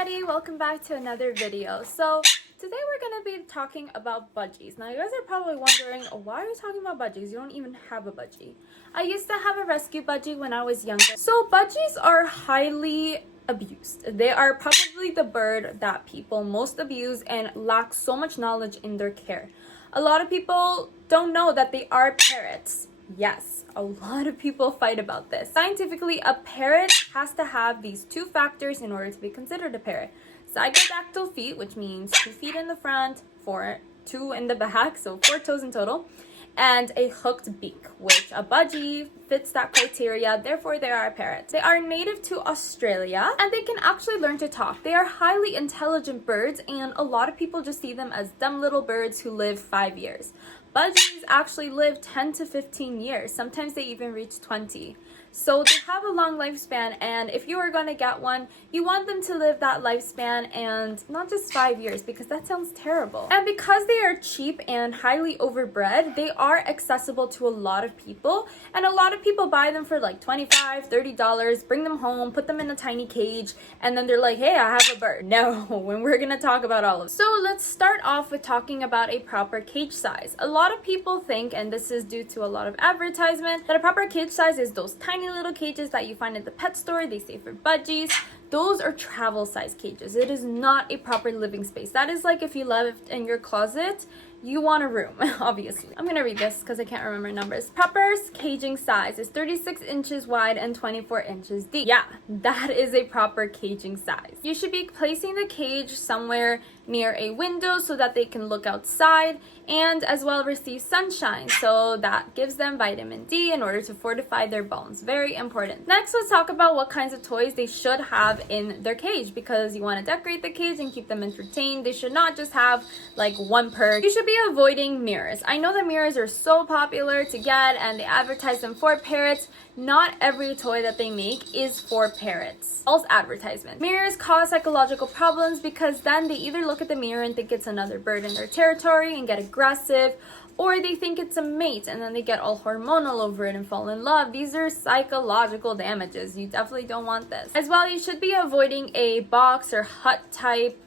everybody, welcome back to another video. So today we're going to be talking about budgies. Now you guys are probably wondering, why are you talking about budgies? You don't even have a budgie. I used to have a rescue budgie when I was younger. So budgies are highly abused. They are probably the bird that people most abuse and lack so much knowledge in their care. A lot of people don't know that they are parrots. Yes, a lot of people fight about this. Scientifically, a parrot has to have these two factors in order to be considered a parrot. Zygodactyl feet, which means 2 feet in the front, 2 in the back, so 4 toes in total, and a hooked beak, which a budgie fits that criteria, therefore they are a parrot. They are native to Australia, and they can actually learn to talk. They are highly intelligent birds, and a lot of people just see them as dumb little birds who live 5 years. Budgies actually live 10 to 15 years. Sometimes they even reach 20. So they have a long lifespan, and if you are going to get one, you want them to live that lifespan and not just 5 years, because that sounds terrible. And because they are cheap and highly overbred, they are accessible to a lot of people, and a lot of people buy them for like $25, $30, bring them home, put them in a tiny cage, and then they're like, hey, I have a bird. No, when we're going to talk about all of it. So let's start off with talking about a proper cage size. A lot of people think, and this is due to a lot of advertisement, that a proper cage size is those tiny little cages that you find at the pet store. They say for budgies. Those are travel size cages. It is not a proper living space. That is like if you lived in your closet, you want a room, obviously. I'm gonna read this because I can't remember numbers. Proper caging size is 36 inches wide and 24 inches deep. Yeah, that is a proper caging size. You should be placing the cage somewhere near a window so that they can look outside and as well receive sunshine, so that gives them vitamin D in order to fortify their bones. Very important. Next, let's talk about what kinds of toys they should have in their cage, because you want to decorate the cage and keep them entertained. They should not just have like one perch. You should be avoiding mirrors. I know that mirrors are so popular to get and they advertise them for parrots. Not every toy that they make is for parrots. False advertisement. Mirrors cause psychological problems because then they either look at the mirror and think it's another bird in their territory and get aggressive, or they think it's a mate and then they get all hormonal over it and fall in love. These are psychological damages. You definitely don't want this. As well, you should be avoiding a box or hut type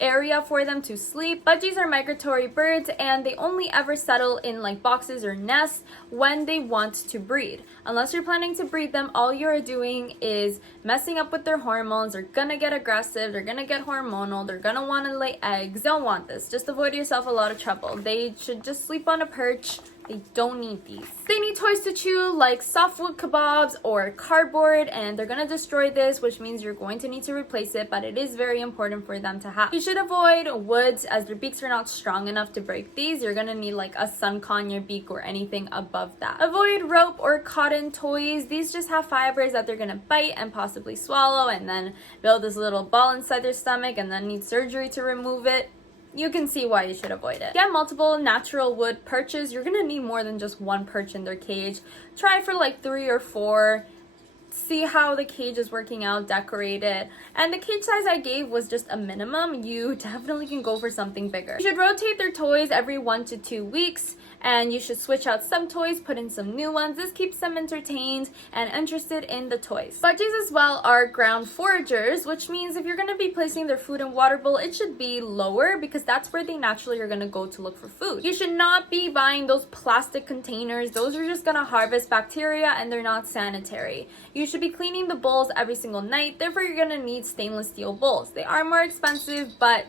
area for them to sleep. Budgies are migratory birds and they only ever settle in like boxes or nests when they want to breed. Unless you're planning to breed them, all you're doing is messing up with their hormones. They're gonna get aggressive, they're gonna get hormonal, they're gonna want to lay eggs. Don't want this. Just avoid yourself a lot of trouble. They should just sleep on a perch. They don't need these. They need toys to chew like softwood kebabs or cardboard, and they're gonna destroy this, which means you're going to need to replace it, but it is very important for them to have. You should avoid woods as their beaks are not strong enough to break these. You're gonna need like a sun on your beak or anything above that. Avoid rope or cotton toys. These just have fibers that they're gonna bite and possibly swallow and then build this little ball inside their stomach and then need surgery to remove it. You can see why you should avoid it. Get multiple natural wood perches. You're gonna need more than just one perch in their cage. Try for like 3 or 4. See how the cage is working out, decorate it. And the cage size I gave was just a minimum. You definitely can go for something bigger. You should rotate their toys every 1 to 2 weeks, and you should switch out some toys, put in some new ones. This keeps them entertained and interested in the toys. Budgies as well are ground foragers, which means if you're going to be placing their food and water bowl, it should be lower because that's where they naturally are going to go to look for food. You should not be buying those plastic containers. Those are just going to harvest bacteria and they're not sanitary. You should be cleaning the bowls every single night. Therefore, you're going to need stainless steel bowls. They are more expensive, but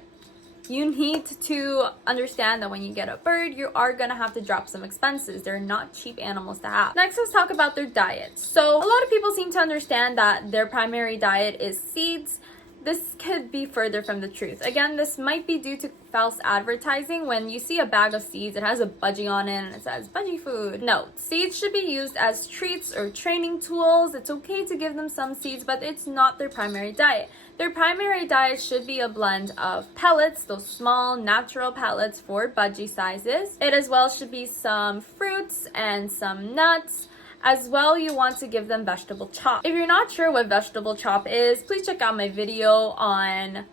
you need to understand that when you get a bird, you are going to have to drop some expenses. They're not cheap animals to have. Next, let's talk about their diet. So a lot of people seem to understand that their primary diet is seeds. This could be further from the truth. Again, this might be due to false advertising. When you see a bag of seeds, it has a budgie on it and it says budgie food. No, seeds should be used as treats or training tools. It's okay to give them some seeds, but it's not their primary diet. Their primary diet should be a blend of pellets, those small natural pellets for budgie sizes. It as well should be some fruits and some nuts. As well, you want to give them vegetable chop. If you're not sure what vegetable chop is, please check out my video on,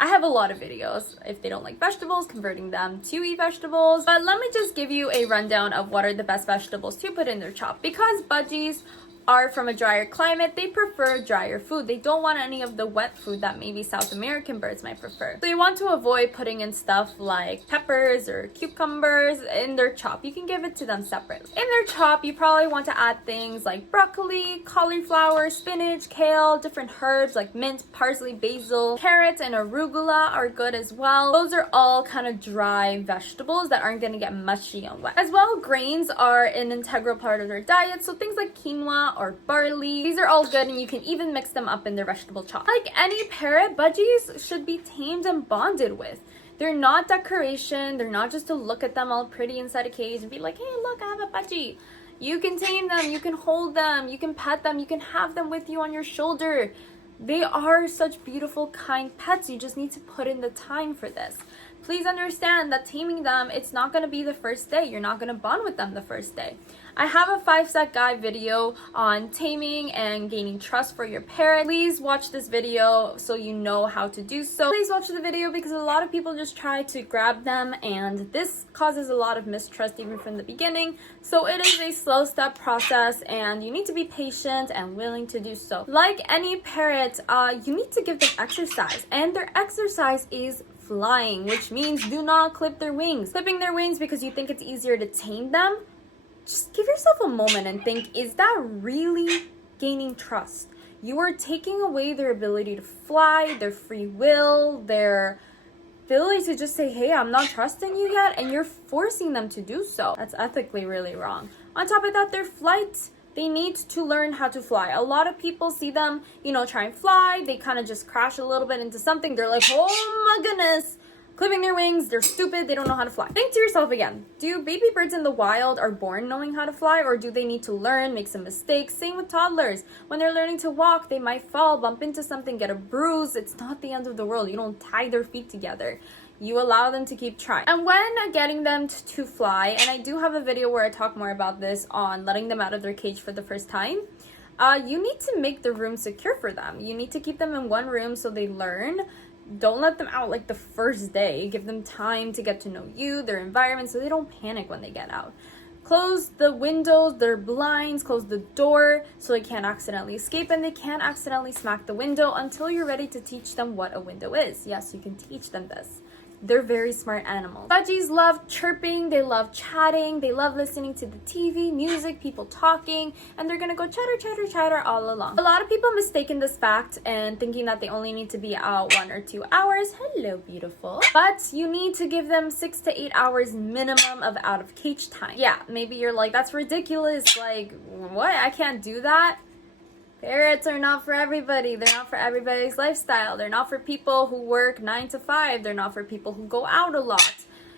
I have a lot of videos if they don't like vegetables, converting them to eat vegetables. But let me just give you a rundown of what are the best vegetables to put in their chop. Because budgies are from a drier climate, they prefer drier food. They don't want any of the wet food that maybe South American birds might prefer. So you want to avoid putting in stuff like peppers or cucumbers in their chop. You can give it to them separately. In their chop, you probably want to add things like broccoli, cauliflower, spinach, kale, different herbs like mint, parsley, basil, carrots, and arugula are good as well. Those are all kind of dry vegetables that aren't going to get mushy and wet. As well, grains are an integral part of their diet, so things like quinoa or barley, these are all good, and you can even mix them up in their vegetable chop. Like any parrot, budgies should be tamed and bonded with. They're not decoration. They're not just to look at them all pretty inside a cage and be like, hey, look, I have a budgie. You can tame them, you can hold them, you can pet them, you can have them with you on your shoulder. They are such beautiful, kind pets. You just need to put in the time for this. Please understand that taming them, it's not going to be the first day. You're not going to bond with them the first day. I have a 5-step guide video on taming and gaining trust for your parrot. Please watch this video so you know how to do so. Please watch the video because a lot of people just try to grab them, and this causes a lot of mistrust even from the beginning. So it is a slow step process, and you need to be patient and willing to do so. Like any parrot, you need to give them exercise, and their exercise is flying, which means do not clip their wings. Clipping their wings because you think it's easier to tame them, just give yourself a moment and think, is that really gaining trust? You are taking away their ability to fly, their free will, their ability to just say, hey, I'm not trusting you yet, and you're forcing them to do so. That's ethically really wrong. On top of that, their flight, they need to learn how to fly. A lot of people see them, try and fly. They kind of just crash a little bit into something. They're like, oh my goodness, clipping their wings. They're stupid. They don't know how to fly. Think to yourself again, do baby birds in the wild are born knowing how to fly, or do they need to learn, make some mistakes? Same with toddlers. When they're learning to walk, they might fall, bump into something, get a bruise. It's not the end of the world. You don't tie their feet together. You allow them to keep trying. And when getting them to fly, and I do have a video where I talk more about this on letting them out of their cage for the first time, you need to make the room secure for them. You need to keep them in one room so they learn. Don't let them out like the first day. Give them time to get to know you, their environment, so they don't panic when they get out. Close the windows, their blinds, close the door so they can't accidentally escape, and they can't accidentally smack the window until you're ready to teach them what a window is. Yes, you can teach them this. They're very smart animals. Budgies love chirping, they love chatting, they love listening to the TV, music, people talking, and they're gonna go chatter, chatter, chatter all along. A lot of people mistaken this fact and thinking that they only need to be out 1 or 2 hours. Hello, beautiful. But you need to give them 6 to 8 hours minimum of out of cage time. Yeah, maybe you're like, that's ridiculous. Like, what? I can't do that? Parrots are not for everybody. They're not for everybody's lifestyle. They're not for people who work 9 to 5. They're not for people who go out a lot.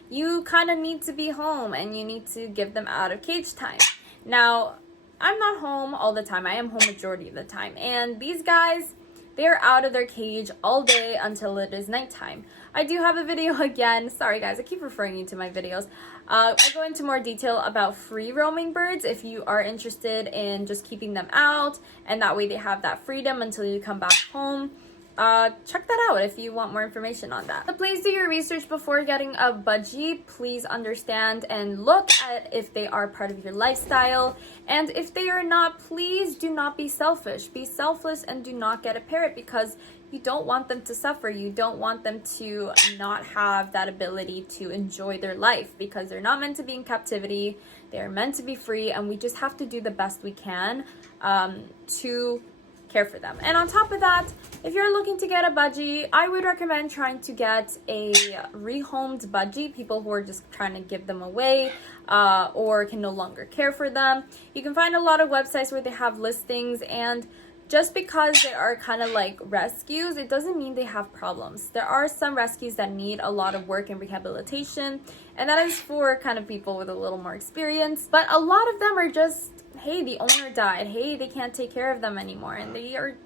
You kind of need to be home, and you need to give them out of cage time. Now, I'm not home all the time. I am home majority of the time. And these guys, they're out of their cage all day until it is nighttime. I do have a video again. Sorry guys, I keep referring you to my videos. I go into more detail about free roaming birds if you are interested in just keeping them out, and that way they have that freedom until you come back home. Check that out if you want more information on that. So please do your research before getting a budgie. Please understand and look at if they are part of your lifestyle. And if they are not, please do not be selfish. Be selfless and do not get a parrot, because you don't want them to suffer. You don't want them to not have that ability to enjoy their life, because they're not meant to be in captivity. They're meant to be free, and we just have to do the best we can to care for them. And on top of that, if you're looking to get a budgie, I would recommend trying to get a rehomed budgie, people who are just trying to give them away or can no longer care for them. You can find a lot of websites where they have listings, and just because they are kind of like rescues, it doesn't mean they have problems. There are some rescues that need a lot of work and rehabilitation, and that is for kind of people with a little more experience. But a lot of them are just, hey, the owner died. Hey, they can't take care of them anymore. And they are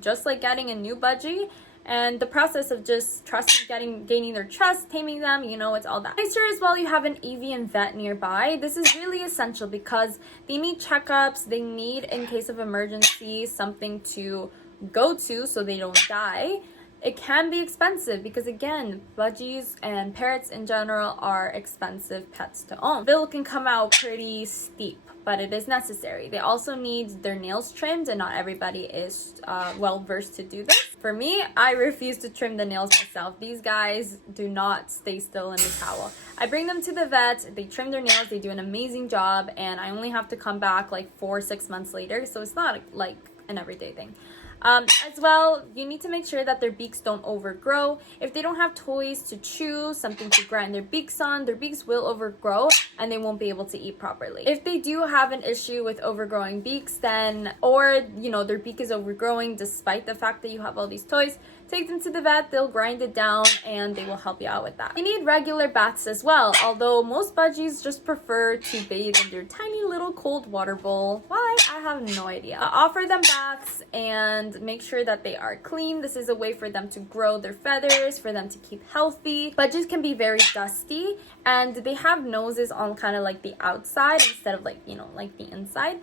just like getting a new budgie. And the process of just trusting, gaining their trust, taming them, it's all that. Make sure as well you have an avian vet nearby. This is really essential because they need checkups. They need, in case of emergency, something to go to so they don't die. It can be expensive because, again, budgies and parrots in general are expensive pets to own. Bill can come out pretty steep. but it is necessary. They also need their nails trimmed, and not everybody is well versed to do this. For me, I refuse to trim the nails myself. These guys do not stay still in the towel. I bring them to the vet, they trim their nails, they do an amazing job, and I only have to come back like 4 or 6 months later, so it's not like an everyday thing. As well, you need to make sure that their beaks don't overgrow. If they don't have toys to chew, something to grind their beaks on, their beaks will overgrow and they won't be able to eat properly. If they do have an issue with overgrowing beaks, then, or their beak is overgrowing despite the fact that you have all these toys, take them to the vet, they'll grind it down and they will help you out with that. You need regular baths as well, although most budgies just prefer to bathe in their tiny little cold water bowl. Why? I have no idea. Offer them baths and make sure that they are clean. This is a way for them to grow their feathers, for them to keep healthy. Budgies can be very dusty and they have noses on kind of like the outside instead of like the inside.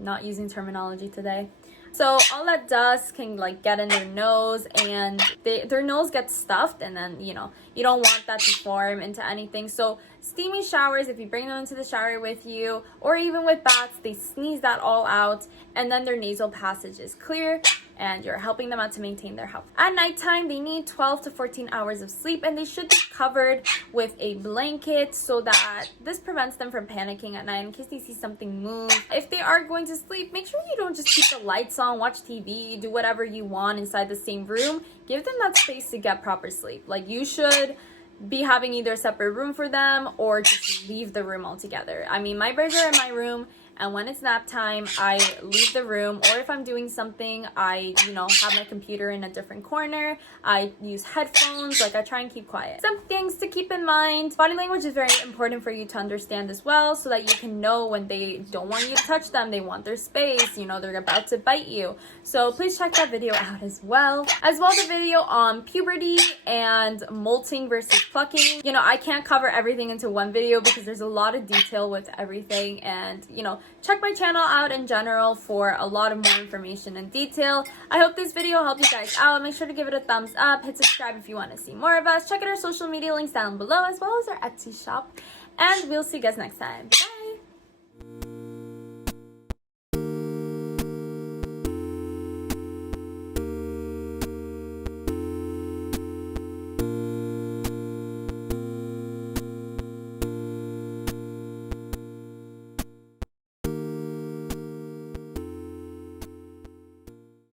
Not using terminology today. So all that dust can like get in their nose and their nose gets stuffed, and then you don't want that to form into anything. So steamy showers, if you bring them into the shower with you, or even with baths, they sneeze that all out and then their nasal passage is clear and you're helping them out to maintain their health. At nighttime, they need 12 to 14 hours of sleep and they should be covered with a blanket so that this prevents them from panicking at night in case they see something move. If they are going to sleep, make sure you don't just keep the lights on, watch TV, do whatever you want inside the same room. Give them that space to get proper sleep. Like, you should be having either a separate room for them or just leave the room altogether. I mean, my birds are in my room, and when it's nap time, I leave the room, or if I'm doing something, I, have my computer in a different corner. I use headphones, like I try and keep quiet. Some things to keep in mind. Body language is very important for you to understand as well, so that you can know when they don't want you to touch them, they want their space, they're about to bite you. So please check that video out as well. As well, the video on puberty and molting versus plucking. I can't cover everything into one video because there's a lot of detail with everything, and, check my channel out in general for a lot of more information and detail. I hope this video helped you guys out. Make sure to give it a thumbs up, hit subscribe if you want to see more of us. Check out our social media links down below, as well as our Etsy shop, and we'll see you guys next time. Bye.